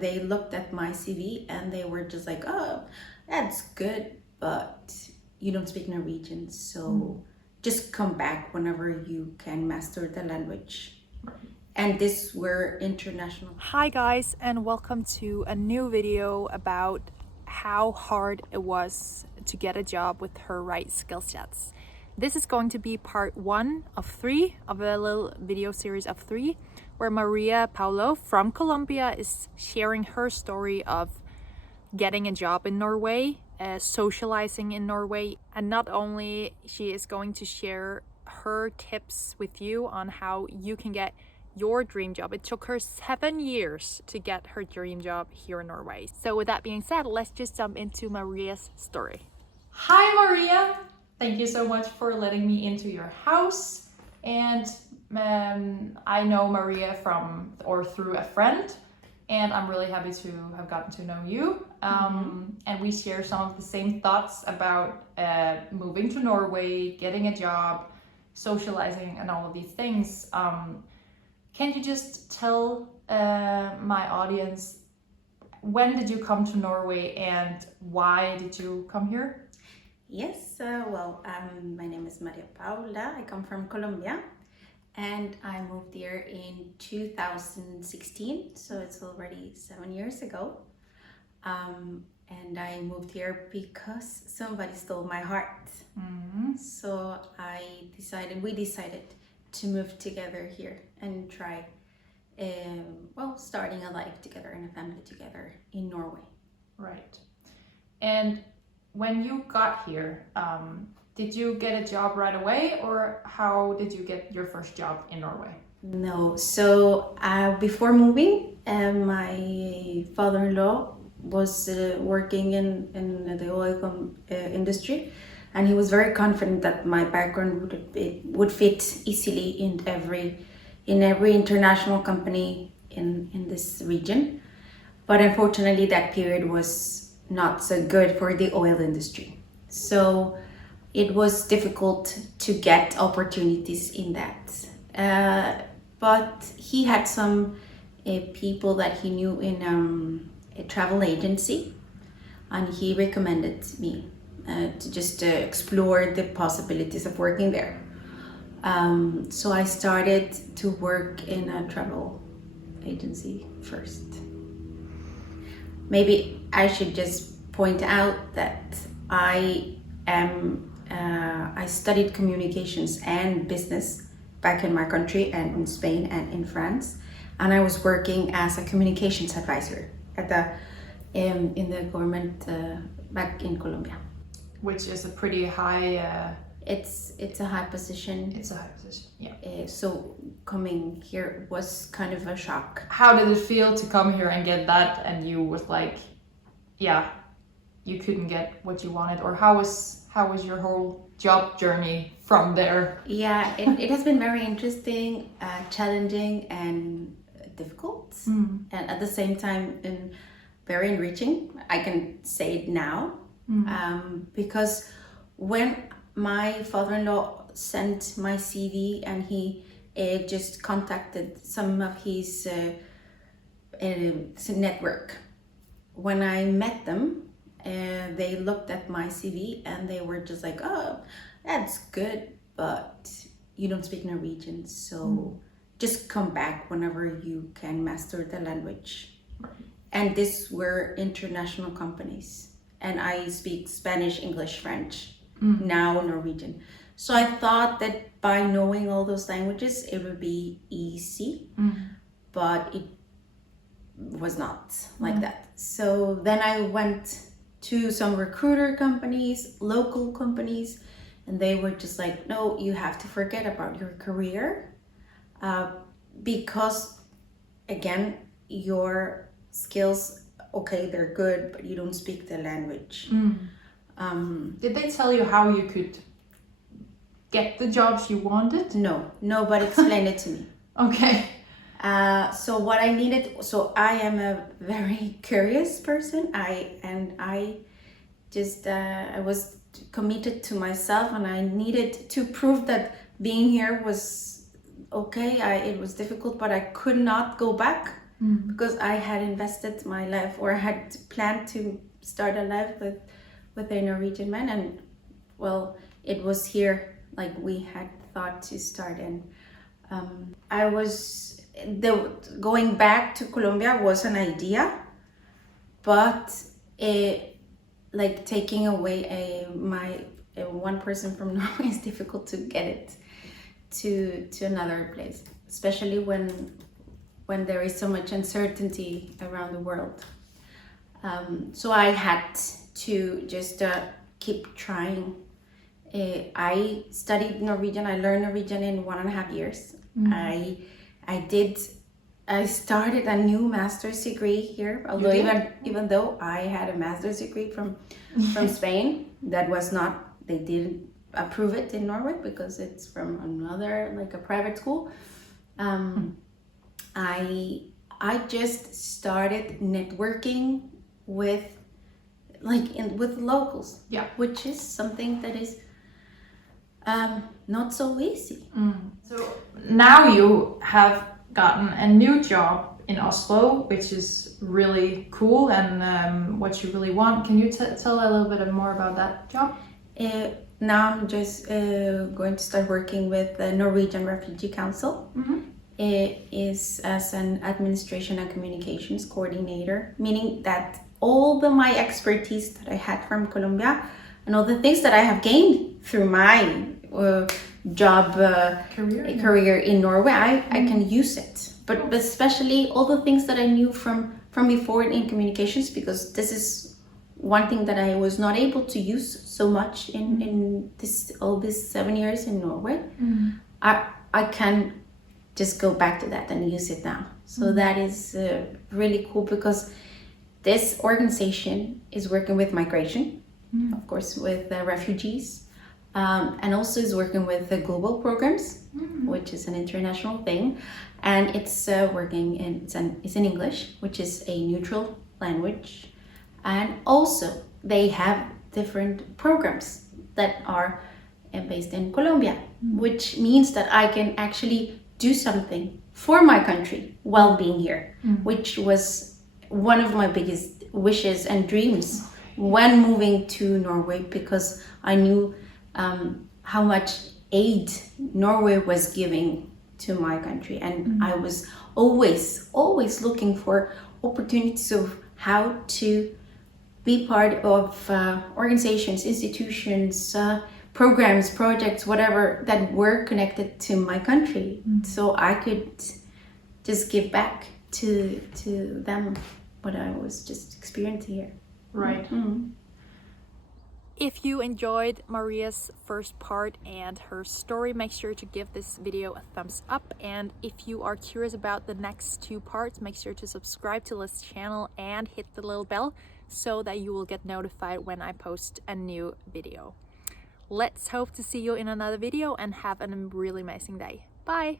they looked at my CV and they were just like, oh, that's good, but you don't speak Norwegian, so just come back whenever you can master the language. And this were international. Hi guys, and welcome to a new video about how hard it was to get a job with her right skill sets. This is going to be part 1 of 3 of a little video series of 3 where Maria Paulo from Colombia is sharing her story of getting a job in Norway, socializing in Norway, and not only she is going to share her tips with you on how you can get your dream job. It took her 7 years to get her dream job here in Norway. So with that being said, let's just jump into Maria's story. Hi Maria, thank you so much for letting me into your house. And I know Maria through a friend, and I'm really happy to have gotten to know you. And we share some of the same thoughts about moving to Norway, getting a job, socializing, and all of these things. Can you just tell my audience, when did you come to Norway and why did you come here? Yes, my name is Maria Paula. I come from Colombia and I moved here in 2016, so it's already 7 years ago. And I moved here because somebody stole my heart. So we decided to move together here and try starting a life together and a family together in Norway. Right. And when you got here, did you get a job right away, or how did you get your first job in Norway? No, so before moving, my father-in-law was working in the oil industry, and he was very confident that my background would fit easily in every international company in this region. But unfortunately, that period was not so good for the oil industry. So it was difficult to get opportunities in that. But he had some people that he knew in a travel agency, and he recommended me to just explore the possibilities of working there. So I started to work in a travel agency first. Maybe I should just point out that I studied communications and business back in my country and in Spain and in France, and I was working as a communications advisor at in the government back in Colombia. Which is a pretty high... It's a high position. It's a high position, yeah. So coming here was kind of a shock. How did it feel to come here and get that, and you was like, yeah, you couldn't get what you wanted? Or how was your whole job journey from there? Yeah, it has been very interesting, challenging, and difficult, and at the same time very enriching. I can say it now, because when my father-in-law sent my CV and he just contacted some of his network. When I met them, they looked at my CV and they were just like, oh, that's good, but you don't speak Norwegian, so just come back whenever you can master the language. And these were international companies, and I speak Spanish, English, French, now Norwegian. So I thought that by knowing all those languages, it would be easy, but it was not like that. So then I went to some recruiter companies, local companies, and they were just like, no, you have to forget about your career, because again, your skills, okay, they're good, but you don't speak the language. Did they tell you how you could get the jobs you wanted? No, nobody explained it to me. Okay. So what I needed, so I am a very curious person. I was committed to myself, and I needed to prove that being here was okay. It was difficult, but I could not go back. because I had invested my life, or I had planned to start a life with a Norwegian man, and well, it was here like we had thought to start in. I was going back to Colombia was an idea, but like taking away one person from Norway is difficult to get it to another place, especially when there is so much uncertainty around the world. So I had to just keep trying. I studied Norwegian. I learned Norwegian in 1.5 years. I started a new master's degree here, although even though I had a master's degree from Spain, that was not, they didn't approve it in Norway because it's from another, like a private school. I just started networking with locals, which is something that is not so easy. So now you have gotten a new job in Oslo, which is really cool, and what you really want. Can you tell a little bit more about that job? Now I'm just going to start working with the Norwegian Refugee Council. It is as an administration and communications coordinator, meaning that all my expertise that I had from Colombia and all the things that I have gained through my job career in Norway, I can use it. But especially all the things that I knew from before in communications, because this is one thing that I was not able to use so much in all these 7 years in Norway. I can just go back to that and use it now. So that is really cool, because this organization is working with migration, of course, with refugees, and also is working with the global programs, which is an international thing, and it's it's in English, which is a neutral language, and also they have different programs that are based in Colombia, which means that I can actually do something for my country while being here, which was one of my biggest wishes and dreams when moving to Norway, because I knew how much aid Norway was giving to my country, and I was always looking for opportunities of how to be part of organizations, institutions, programs, projects, whatever, that were connected to my country, so I could just give back to them what I was just experiencing here. Right. If you enjoyed Maria's first part and her story, make sure to give this video a thumbs up, and if you are curious about the next 2 parts, make sure to subscribe to this channel and hit the little bell so that you will get notified when I post a new video. Let's hope to see you in another video, and have a really amazing day. Bye!